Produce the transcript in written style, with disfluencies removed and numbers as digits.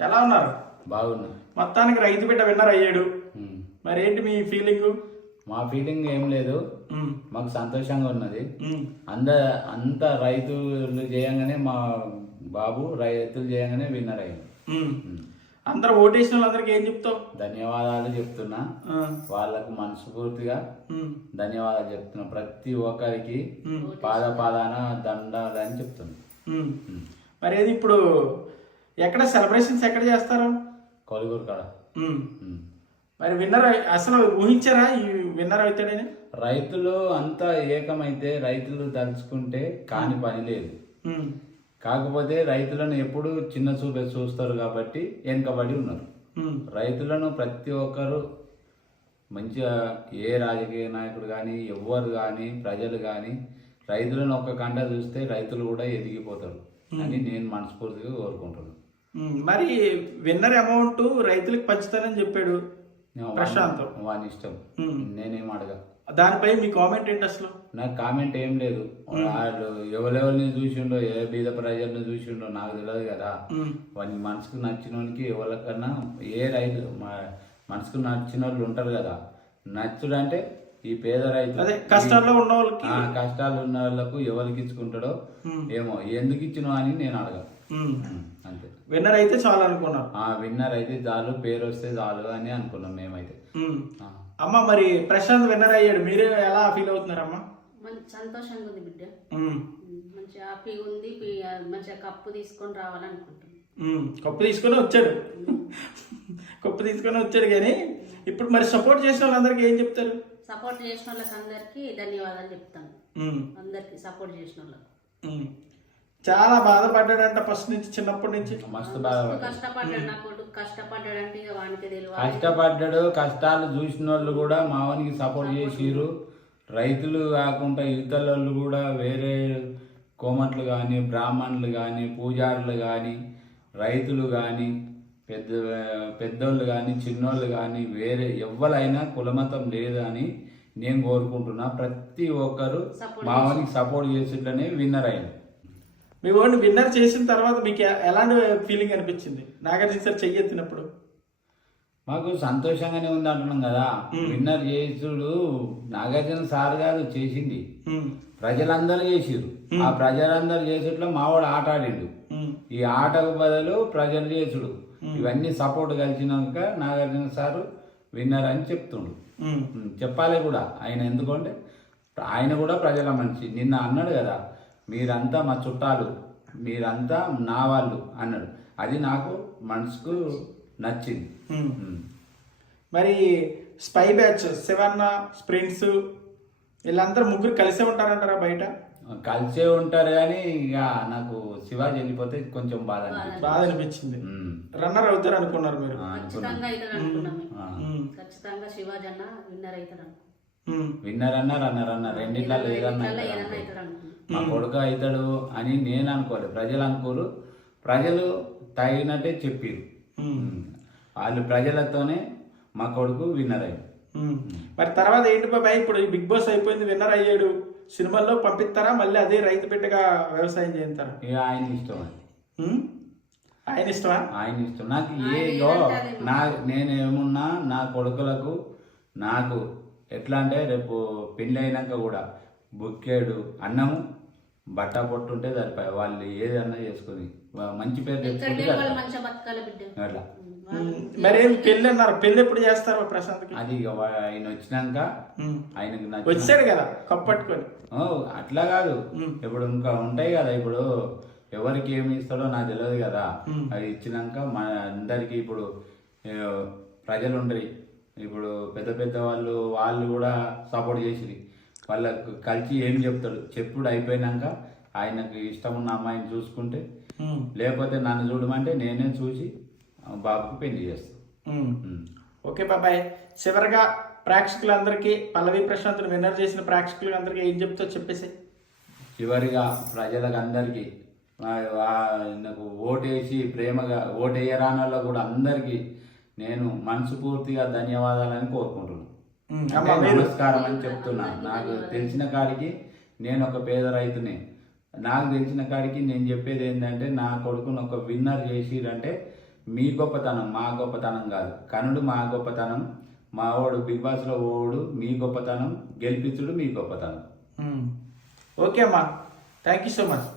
ఎలా ఉన్నారు? బాగున్నా. మొత్తానికి రైతు బిడ్డ విన్నర్ అయ్యాడు. మరి ఏంటి మీ ఫీలింగ్? మా ఫీలింగ్ ఏం లేదు, మాకు సంతోషంగా ఉన్నది. అంత రైతులు చేయంగానే మా బాబు రైతులు చేయంగానే విన్నర్ అయ్యాడు. అందరూ ఓటేసిన వాళ్ళందరికీ ఏం చెప్తావు? ధన్యవాదాలు చెప్తున్నా, వాళ్ళకు మనస్ఫూర్తిగా ధన్యవాదాలు చెప్తున్నా. ప్రతి ఒక్కరికి పాదాన దండాలు అని చెప్తున్నా. మరి ఏది ఇప్పుడు ఎక్కడ సెలబ్రేషన్స్ ఎక్కడ చేస్తారు? కొలుగురు కాడ. మరి విన్నర్ అసలు ఊహించారా ఈ విన్నర్ అవుతాడని? రైతులు అంతా ఏకమైతే రైతులు తలుచుకుంటే కాని పని లేదు. కాకపోతే రైతులను ఎప్పుడు చిన్న చూపే చూస్తారు కాబట్టి వెనుకబడి ఉన్నారు. రైతులను ప్రతి ఒక్కరు మంచిగా, ఏ రాజకీయ నాయకుడు కానీ ఎవ్వరు కానీ ప్రజలు కానీ రైతులను ఒక్క కంట చూస్తే రైతులు కూడా ఎదిగిపోతారు అని నేను మనస్ఫూర్తిగా కోరుకుంటున్నాను. మరి విన్నర్ అమౌంట్ రైతులకు పంచుతానని చెప్పాడు ప్రశాంత్. వాని ఇష్టం, నేనేం అడగా. దానిపై మీ కామెంట్ ఏంటి? అసలు నాకు కామెంట్ ఏం లేదు. వాళ్ళు ఎవరెవరిని చూసిండో, ఏ బీద ప్రజలను చూసిండో నాకు తెలియదు కదా. వాని మనసుకు నచ్చినోనికి ఎవరికన్నా, ఏ రైతు మనసుకు నచ్చిన వాళ్ళు ఉంటారు కదా. నచ్చుడు అంటే ఈ పేద రైతు, కష్టాల్లో ఉన్న వాళ్ళకి, కష్టాలు ఉన్న వాళ్ళకు ఎవరికి ఇచ్చుకుంటాడో ఏమో, ఎందుకు ఇచ్చినో అని నేను అడగా. అంతే. విన్నర్ అయితే చాలు అనుకున్నాం. విన్నర్ అయితే చాలు, పేరు వస్తే చాలు అని అనుకున్నాం మేమైతే. అమ్మ, మరి ప్రశాంత్ విన్నర్ అయ్యాడు, మీరే ఎలా ఫీల్ అవుతున్నారమ్మా? సంతోషంగా ఉంది బిడ్డ, మంచి హ్యాపీగా ఉంది. మంచిగా కప్పు తీసుకొని రావాలనుకుంటున్నాం. కప్పు తీసుకొని వచ్చాడు. కప్పు తీసుకొని వచ్చాడు. కానీ ఇప్పుడు మరి సపోర్ట్ చేసిన వాళ్ళందరికీ ఏం చెప్తారు? సపోర్ట్ చేసిన వాళ్ళకి అందరికి ధన్యవాదాలు చెప్తాను. అందరికి సపోర్ట్ చేసిన వాళ్ళకి. చాలా బాధపడ్డాడంట ఫస్ట్ నుంచి, చిన్నప్పటి నుంచి మస్తు కష్టపడ్డాడు. నా కొడుకు కష్టపడ్డాడంటే ఇక వానికి తెలియదు. కష్టపడ్డాడు. కష్టాలు చూసిన వాళ్ళు కూడా మావానికి సపోర్ట్ చేసిరు. రైతులు కాకుండా ఇతరుల వాళ్ళు కూడా, వేరే కోమట్లు కానీ, బ్రాహ్మణులు కానీ, పూజారులు కానీ, రైతులు కానీ, పెద్దోళ్ళు కానీ, చిన్నోళ్ళు కానీ, వేరే ఎవ్వరైనా కులమతం లేదు అని నేను కోరుకుంటున్నా. ప్రతి ఒక్కరు మావానికి సపోర్ట్ చేసేట్లనే విన్నర్ అయింది. మీ వాడిని విన్నర్ చేసిన తర్వాత మీకు ఎలాంటి ఫీలింగ్ అనిపించింది? నాగార్జున సార్ చెయ్యెత్తినప్పుడు మాకు సంతోషంగానే ఉంది అంటున్నాం కదా. విన్నర్ చేసుడు నాగార్జున సార్ కాదు చేసింది, ప్రజలందరూ చేసిరు. ఆ ప్రజలందరూ చేసుట్లో మావాడు ఆట ఆడిండు. ఈ ఆటకు బదులు ప్రజలు చేసుడు, ఇవన్నీ సపోర్ట్ కలిసినాక నాగార్జున సారు విన్నర్ అని చెప్తుండు. చెప్పాలి కూడా ఆయన, ఎందుకంటే ఆయన కూడా ప్రజల మనిషి. నిన్న అన్నాడు కదా, మీరంతా మా చుట్టాలు, మీరంతా నా వాళ్ళు అన్నాడు. అది నాకు మనసుకు నచ్చింది. మరి స్పై బ్యాచ్, శివన్న, స్ప్రింట్స్ వీళ్ళందరూ ముగ్గురు కలిసే ఉంటారంటారా? బయట కలిసే ఉంటారు కానీ ఇక నాకు శివాజీ వెళ్ళిపోతే కొంచెం బాధ అనిపించింది. రన్నర్ అవుతారు అనుకున్నారు మీరు? ఖచ్చితంగా శివాజీ అన్న విన్నర్ అవుతారు. విన్నర్ అన్న రన్నర్ అన్న రెండిట్లలో ఏదన్నా మా కొడుకు అవుతాడు అని నేను అనుకోలేదు, ప్రజలు అనుకోరు. ప్రజలు తగినట్టే చెప్పారు. వాళ్ళు ప్రజలతోనే మా కొడుకు విన్నర్ అయ్యాడు. మరి తర్వాత ఏంటి బాబాయ్, ఇప్పుడు బిగ్ బాస్ అయిపోయింది, విన్నర్ అయ్యాడు, సినిమాల్లో పంపిస్తారా? మళ్ళీ అదే రైతు బిడ్డగా వ్యవసాయం చేస్తారా? ఇక ఆయన ఇష్టం. ఆయన ఇష్టమా? ఆయన ఇష్టం. నాకు ఏదో నేనేమున్నా నా కొడుకులకు, నాకు ఎట్లా అంటే రేపు పెళ్ళి అయినాక కూడా బుక్కేడు అన్నము, బట్ట పొట్టుంటే సరిపోయి వాళ్ళు ఏదన్నా చేసుకుని మంచి పేరు తెచ్చుకుంటే అట్లా. మరి పెళ్ళి అన్నారు, పెళ్ళి ఎప్పుడు చేస్తారు ప్రశాంత్? అది ఆయన వచ్చినాక, ఆయనకు వచ్చాడు కదా కప్పట్టుకొని. అట్లా కాదు, ఇప్పుడు ఇంకా ఉంటాయి కదా. ఇప్పుడు ఎవరికి ఏమి ఇస్తాడో నాకు తెలియదు కదా. అది ఇచ్చినాక మన అందరికి ఇప్పుడు ప్రజలు ఉండరు. ఇప్పుడు పెద్ద పెద్ద వాళ్ళు కూడా సపోర్ట్ చేసిరి. వాళ్ళకు కలిసి ఏం చెప్తాడు చెప్పుడు అయిపోయినాక ఆయనకు ఇష్టం ఉన్న అమ్మాయిని చూసుకుంటే, లేకపోతే నన్ను చూడమంటే నేనే చూసి బాబుకు పెళ్లి చేస్తాను. ఓకే బాబాయ్, చివరిగా ప్రేక్షకులందరికీ, పల్లవి ప్రశాంత్ను విన్నర్ చేసిన ప్రేక్షకులందరికీ ఏం చెప్తావు చెప్పేసి? చివరిగా ప్రజలకు అందరికీ, నాకు ఓటేసి ప్రేమగా ఓటేయరానలో కూడా అందరికీ నేను మనస్ఫూర్తిగా ధన్యవాదాలని కోరుకుంటున్నాను. నమస్కారం అని చెప్తున్నాను. నాకు తెలిసిన కాడికి నేను ఒక పేద రైతునే. నాకు తెలిసిన కాడికి నేను చెప్పేది ఏంటంటే, నా కొడుకుని ఒక విన్నర్ చేసిరంటే మీ గొప్పతనం మా గొప్పతనం కాదు, కనుడు మా గొప్పతనం, మా ఓడు బిగ్ బాస్లో ఓడు మీ గొప్పతనం, గెలిపించుడు మీ గొప్పతనం. ఓకే అమ్మా, థ్యాంక్ యూ సో మచ్.